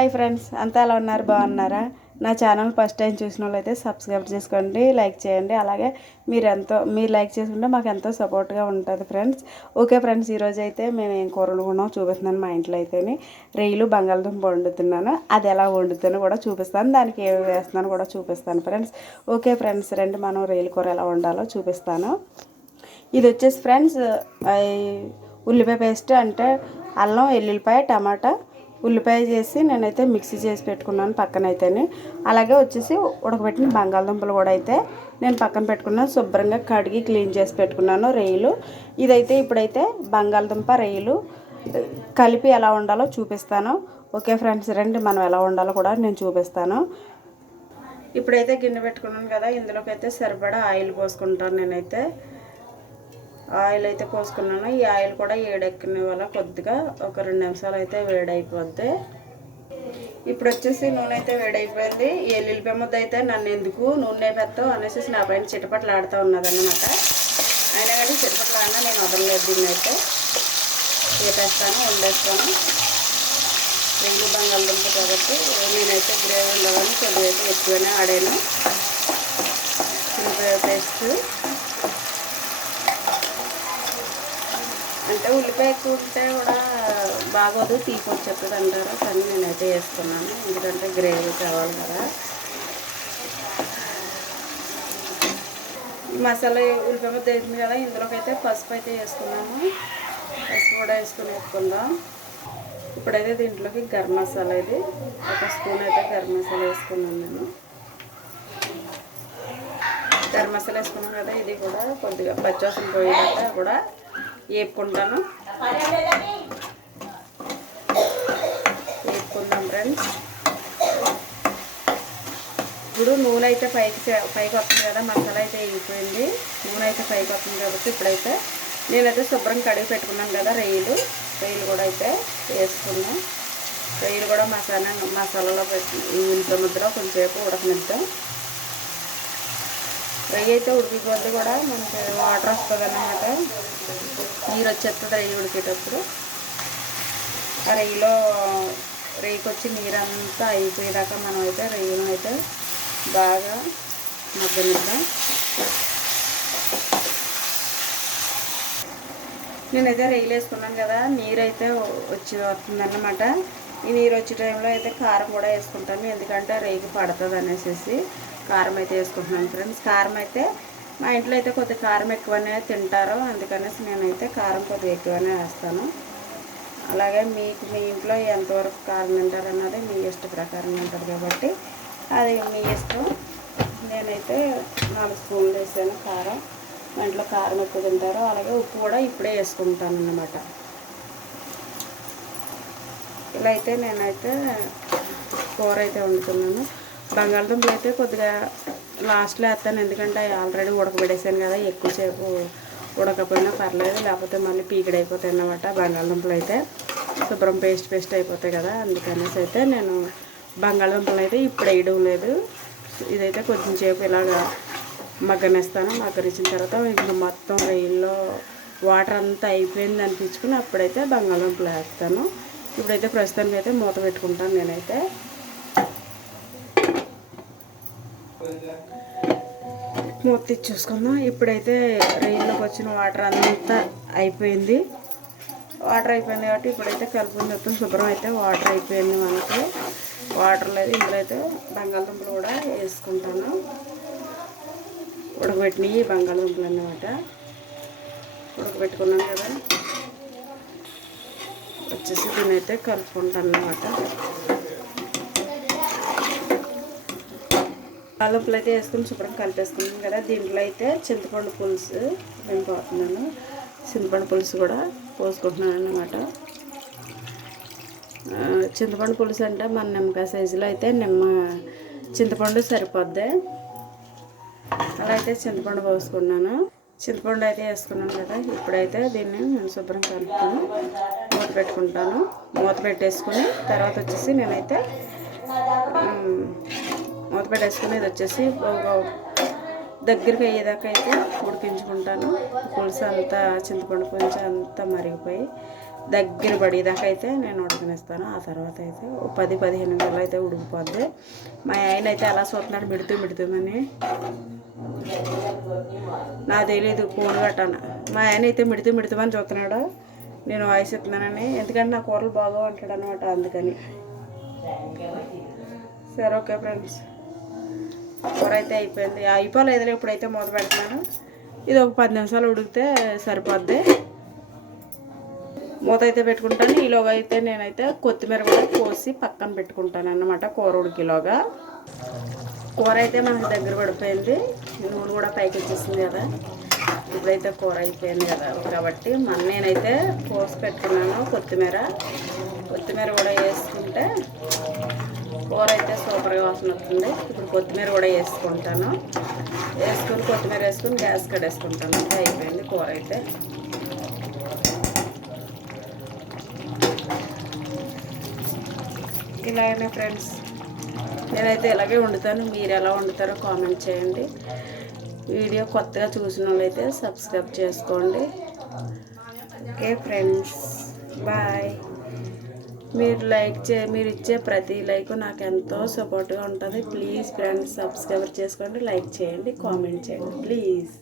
Hi friends, అంతా ఎలా ఉన్నారు? బాగున్నారా? నా ఛానల్ ఫస్ట్ టైం చూసిన వాళ్ళైతే సబ్స్క్రైబ్ చేసుకోండి, లైక్ చేయండి. అలాగే మీరు లైక్ చేసుకుంటే మాకు ఎంతో సపోర్ట్గా ఉంటుంది ఫ్రెండ్స్. ఓకే ఫ్రెండ్స్, ఈరోజు అయితే మేము ఏం కూర వండుకున్నామో చూపిస్తున్నాను. మా ఇంట్లో అయితేనే రొయ్యలు బంగాళదుంప వండుతున్నాను. అది ఎలా వండుతానో కూడా చూపిస్తాను, దానికి ఏమి వేస్తున్నాను కూడా చూపిస్తాను ఫ్రెండ్స్. ఓకే ఫ్రెండ్స్, రండి మనం రొయ్యల కూర ఎలా వండాలో చూపిస్తాను. ఇది వచ్చేసి ఫ్రెండ్స్ ఉల్లిపాయ పేస్ట్, అంటే అల్లం, ఎల్లుల్లిపాయ, టమాటా, ఉల్లిపాయ చేసి నేనైతే మిక్సీ చేసి పెట్టుకున్నాను పక్కనైతేనే. అలాగే వచ్చేసి ఉడకబెట్టిన బంగాళదుంపలు కూడా అయితే నేను పక్కన పెట్టుకున్నాను. శుభ్రంగా కడిగి క్లీన్ చేసి పెట్టుకున్నాను రొయ్యలు. ఇదైతే ఇప్పుడైతే బంగాళదుంప రొయ్యలు కలిపి ఎలా వండాలో చూపిస్తాను. ఓకే ఫ్రెండ్స్, రండి మనం ఎలా వండాలో కూడా నేను చూపిస్తాను. ఇప్పుడైతే గిన్నె పెట్టుకున్నాను కదా, ఇందులోకి అయితే సరిపడా ఆయిల్ పోసుకుంటాను. నేనైతే ఆయిల్ అయితే పోసుకున్నాను. ఈ ఆయిల్ కూడా వేడెక్కిన వల్ల కొద్దిగా ఒక 2 నిమిషాలు అయితే వేడైపోద్ది. ఇప్పుడు వచ్చేసి నూనె అయితే వేడైపోయింది. ఎల్లుల్లిపాయ ముద్ద అయితే నన్ను ఎందుకు నూనె పెడతావు అనేసి నా పైన చిటపట్లు ఆడుతూ ఉన్నదన్నమాట. అయినా కానీ చిటపట్లు ఆడినా నేను వదలలేదు. దీన్ని అయితే వేపేస్తాను, వండేస్తాను. రొయ్యలు బంగాళదుంప కాబట్టి నేనైతే గ్రేవీ ఉండదని కొద్దిగా అయితే ఎక్కువనే ఆడాను. ఉల్లిపాయ పేస్ట్ అంటే ఉల్లిపాయ ఎక్కువ ఉంటే కూడా బాగోదు, తీపి వచ్చేస్తుంది అంటారు. కానీ నేనైతే వేసుకున్నాను, ఎందుకంటే గ్రేవీ కావాలి కదా. మసాలా ఉల్లిపాయ ముద్ద వేసింది కదా, ఇందులోకి అయితే పసుపు అయితే వేసుకున్నాము. పసుపు కూడా వేసుకుందాం. ఇప్పుడైతే దీంట్లోకి గరం మసాలా, ఇది 1 స్పూన్ అయితే గరం మసాలా వేసుకున్నాను నేను. గరం మసాలా వేసుకున్నాను కదా, ఇది కూడా కొద్దిగా పచ్చివాసన పోయేదాకా కూడా వేపుకుంటాను. వేపుకుందాం ఫ్రెండ్స్. ఇప్పుడు నూనె అయితే పైకి వస్తుంది కదా, మసాలా అయితే వేగిపోయింది. నూనె అయితే పైకి వస్తుంది కాబట్టి ఇప్పుడైతే నేనైతే శుభ్రం కడిగి పెట్టుకున్నాను కదా రొయ్యలు కూడా అయితే వేసుకున్నాం. రొయ్యలు కూడా మసాలాలో పెట్టి ఈ ఉల్లిపాయ ముద్దలో కొంచెంసేపు ఉడకనిద్దాం. రొయ్య అయితే ఉడికిపోద్ది కూడా, మనకి వాటర్ వస్తుంది అన్నమాట, నీరు వచ్చేస్తుంది రొయ్య ఉడికేటప్పుడు. ఆ రొయ్యకి వచ్చి నీరంతా అయిపోయేదాకా మనం అయితే రొయ్యను అయితే బాగా మగ్గనిద్దాం. నేనైతే రొయ్యలు వేసుకున్నాను కదా, నీరు అయితే వస్తుందన్నమాట. ఈ నీరు వచ్చే టైంలో అయితే కారం కూడా వేసుకుంటాను, ఎందుకంటే రొయ్యకి పడుతుంది అనేసి కారం అయితే వేసుకుంటున్నాను ఫ్రెండ్స్. కారం అయితే మా ఇంట్లో అయితే కొద్దిగా కారం ఎక్కువనే తింటారు, అందుకనేసి నేనైతే కారం కొద్దిగా ఎక్కువనే వేస్తాను. అలాగే మీ ఇంట్లో ఎంతవరకు కారం తింటారు అన్నది మీ ఇష్ట ప్రకారం ఉంటుంది కాబట్టి అది మీ ఇష్టం. నేనైతే 4 స్పూన్లు వేసాను కారం. మా ఇంట్లో కారం ఎక్కువ తింటారు. అలాగే ఉప్పు కూడా ఇప్పుడే వేసుకుంటాను అన్నమాట. ఇలా అయితే నేనైతే కూర అయితే వండుతున్నాను. బంగాళదుంపలు అయితే కొద్దిగా లాస్ట్లో వేస్తాను, ఎందుకంటే ఆల్రెడీ ఉడకబెట్టేసాను కదా, ఎక్కువసేపు ఉడకపోయినా పర్లేదు, లేకపోతే మళ్ళీ పీకిడైపోతాయి అన్నమాట. బంగాళదుంపలు అయితే శుభ్రం పేస్ట్ అయిపోతాయి కదా, అందుకనేసి అయితే నేను బంగాళదుంపలు అయితే ఇప్పుడు వేయడం లేదు. ఇదైతే కొంచెంసేపు ఇలాగా మగ్గనిస్తాను. మగ్గనిచ్చిన తర్వాత ఇంకా మొత్తం రొయ్యల్లో వాటర్ అంతా అయిపోయింది అనిపించుకుని అప్పుడైతే బంగాళదుంపలు వేస్తాను. ఇప్పుడైతే ప్రస్తుతానికి అయితే మూత పెట్టుకుంటాను నేనైతే. మూత తెచ్చి చూసుకుందాం. ఇప్పుడైతే రొయ్యల్లోకి వచ్చిన వాటర్ అంతా అయిపోయింది. కాబట్టి ఇప్పుడైతే కలుపుకుని మొత్తం శుభ్రం అయితే వాటర్ అయిపోయింది మనకి. వాటర్ లేదు, ఇందులో అయితే బంగాళదుంపలు కూడా వేసుకుంటాను. ఉడకబెట్టినవి బంగాళదుంపలు అన్నమాట. ఉడకబెట్టుకున్నాను కదా, వచ్చేసి దీన్ని అయితే కలుపుకుంటాను అన్నమాట. బంగాళదుంపలు అయితే వేసుకుని శుభ్రం కలిపేసుకున్నాను కదా, దీంట్లో అయితే చింతపండు పులుసు నేను పోతున్నాను. చింతపండు పులుసు కూడా పోసుకుంటున్నాను అన్నమాట. చింతపండు పులుసు అంటే మన నిమ్మకాయ సైజులో అయితే చింతపండు సరిపోద్ది. అలా అయితే చింతపండు పోసుకున్నాను. చింతపండు అయితే వేసుకున్నాను కదా, ఇప్పుడైతే దీన్ని నేను శుభ్రం కలుపుకొని మూత పెట్టుకుంటాను. మూత పెట్టేసుకుని తర్వాత వచ్చేసి నేనైతే మూత పెట్టేసుకుని ఇది వచ్చేసి దగ్గరికి అయ్యేదాకా అయితే ఉడికించుకుంటాను. పులుసు అంతా చింతపండు పులుసు అంతా మరిగిపోయి దగ్గర పడేదాకా అయితే నేను ఉడకనిస్తాను. ఆ తర్వాత అయితే 10-15 నిమిషాలు అయితే ఉడికిపోద్ది. మా ఆయన అయితే అలా చూస్తున్నాడు మిడుతుందని. నాకు తెలియదు ఫోన్ కట్టాను. మా ఆయన అయితే మిడుతామని చూస్తున్నాడు. నేను వాయిస్ ఇస్తున్నానని, ఎందుకంటే నా కూరలు బాగా అంటాడు అనమాట, అందుకని. సరే ఓకే ఫ్రెండ్స్, కూర అయితే అయిపోయింది. అయిపోలేదులే, ఇప్పుడైతే మూత పెడుతున్నాను. ఇది ఒక 10 నిమిషాలు ఉడికితే సరిపోద్ది. మూత అయితే పెట్టుకుంటాను. ఈలోగా అయితే నేనైతే కొత్తిమీర కూడా కోసి పక్కన పెట్టుకుంటాను అన్నమాట కూర ఉడికిలోగా. కూర అయితే మనకు దగ్గర పడిపోయింది, నూనె కూడా పైకి వచ్చేసింది కదా. ఇప్పుడైతే కూర అయిపోయింది కదా, కాబట్టి నేనైతే కోసి పెట్టుకున్నాను కొత్తిమీర కూడా వేసుకుంటే కూర అయితే సూపర్గా వాసన వస్తుంది. ఇప్పుడు కొత్తిమీర కూడా వేసుకుంటాను. కొత్తిమీర వేసుకుని గ్యాస్ కట్టేసుకుంటాను. అయిపోయింది కూర అయితే. ఇలాగనే ఫ్రెండ్స్, నేనైతే ఇలాగే వండుతాను. మీరు ఎలా వండుతారో కామెంట్ చేయండి. వీడియో కొత్తగా చూసిన వాళ్ళైతే సబ్స్క్రైబ్ చేసుకోండి. Okay friends, bye. మీరు ఇచ్చే ప్రతి లైక్ నాకు ఎంతో సపోర్ట్గా ఉంటుంది. ప్లీజ్ ఫ్రెండ్స్, సబ్స్క్రైబ్ చేసుకోండి, లైక్ చేయండి, కామెంట్ చేయండి ప్లీజ్.